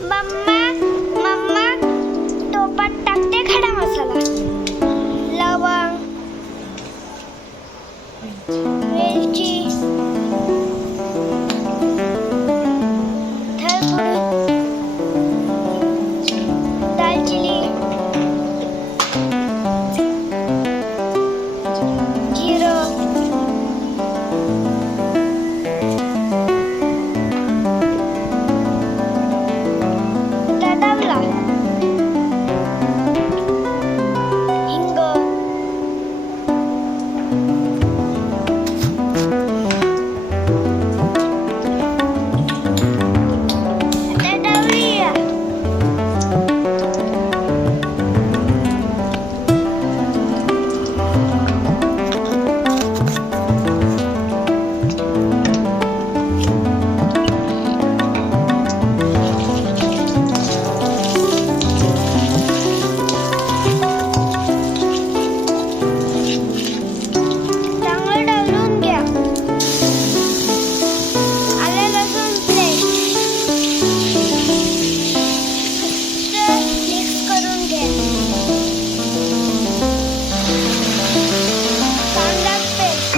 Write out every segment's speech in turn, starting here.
Mamma mamma टोपात टाकते खडा मसाला, लवंग, वेलची, दालचिनी, जिरं, तडवला, हिंग, तडवली. चांगलं ढवळून घ्या. आलं लसूण पेस्ट मिक्स करून घ्या. कांदा पेस्ट,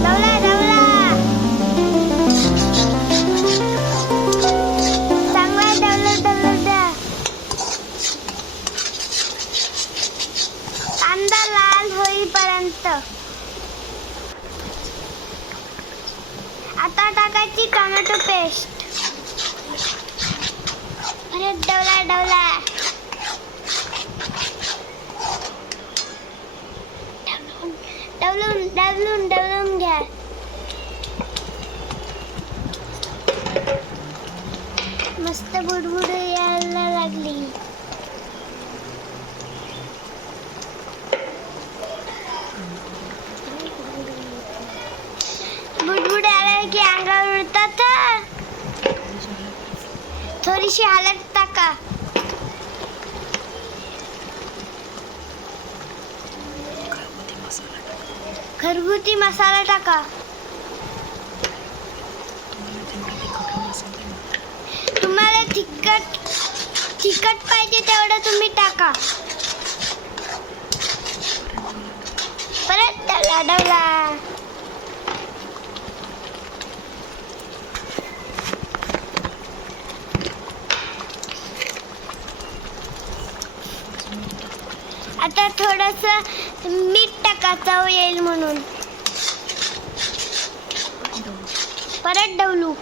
ढवळा ढवळा. चांगला ढवळून द्या. कांदा लाल होईपर्यंत. आता टाकायची टोमॅटो पेस्ट. परत ढवळा ढवळा. ढवळून ढवळून ढवळून घ्या. मस्त बुडबुड यायला लागली. बुडबुड आले की अंगावर उडतात. थोडीशी हळद टाका. घरगुती मसाला टाका. तुम्हाला तिखट पाहिजे तेवढं तुम्ही टाका. परत ढवळा ढवळा. आता थोडंसं मीठ टाका चव येईल म्हणून. परत ढवलू.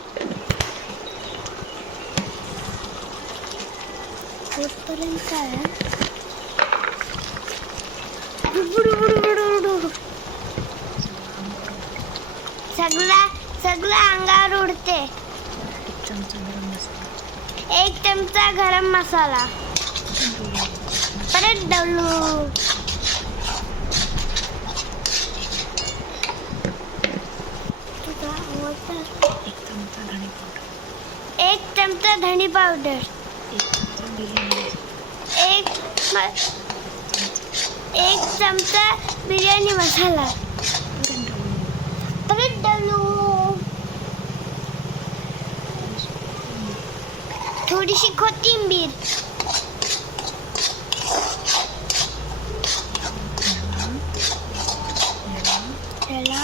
सगळं अंगावर उडते. 1 चमचा गरम मसाला. परत ढवलू. एक चमचा धनी पावडर. एक चमचा बिर्याणी मसाला. परत ढवलू. थोडीशी कोथिंबीर. ह्याला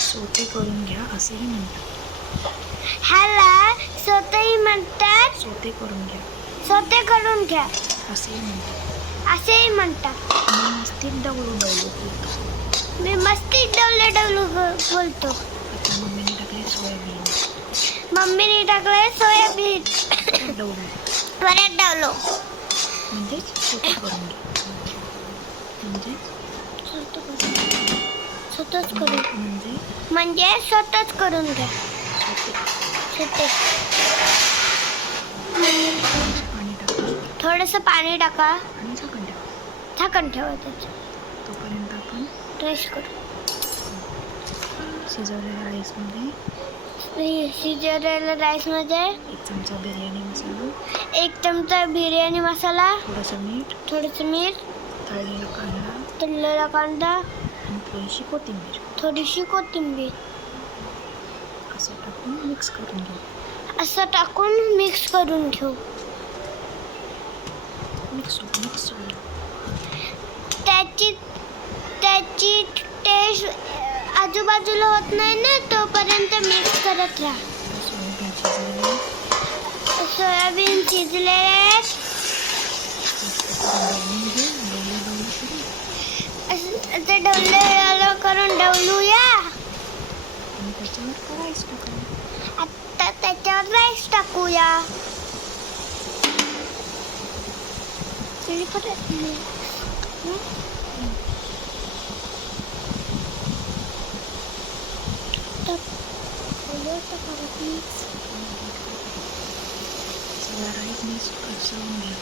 सोते करून घ्या असेही म्हणतात. ह्याला सोतेही म्हणतात. सोते करून घ्या सोते करून घ्या असेही म्हणतात. असेही म्हणतात. मी मस्तीत ढवळू बोलतो. मी मस्तीत ढवळू बोलतो. आता मम्मीने टाकले सोयाबीन. मम्मीने टाकले सोयाबीन. ढवळू परत ढवलो. म्हणजे सोते करून घ्या. म्हणजे स्वतःच करून म्हणजे स्वतःच करून घ्या. सोते. पाणी टाका. थोडंसं पाणी टाका आणि झाकण ठेवा. झाकण ठेवा त्याचं. तोपर्यंत आपण रेस्ट करू. शिजवलेल्या राईसमध्ये शिजवलेल्या राईसमध्ये 1 चमचा बिर्याणी मसाला, 1 चमचा बिर्याणी मसाला, थोडंसं मीठ, थोडंसं मीठ, तळलेला कांदा तळलेला कांदा, आणि थोडीशी कोथिंबीर थोडीशी कोथिंबीर असं टाकून मिक्स करून घेऊ. असं टाकून मिक्स करून घेऊ. मिक्स होईल. त्याची त्याची टेस्ट आजूबाजूला होत नाही ना, तोपर्यंत मिक्स करत राहा. सोयाबीन शिजलेलं सोयाबीन शिजलेले असं ढवळलं करून ढवलूया. आणि त्याच्यावर राईस टाकायला. आता त्याच्यावर राईस टाकूया. सगळा राईस मिक्स पसरवून घ्या.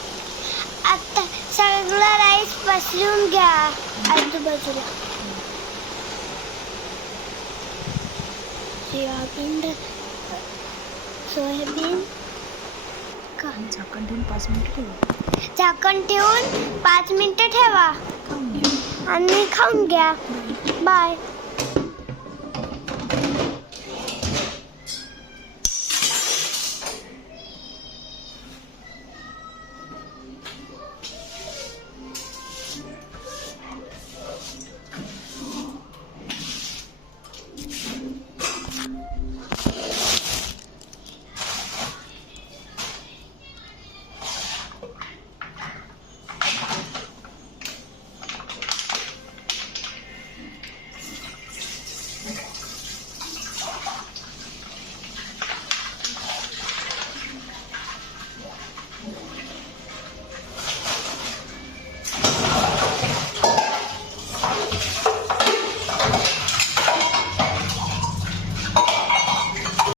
आता सगळा राईस पसरवून घ्या आजूबाजूला. सोयाबीन आणि झाकण ठेवून 5 मिनिटं ठेवू. झाकण ठेवून 5 मिनिटं ठेवा खाऊन घ्या. आणि खाऊन घ्या. बाय.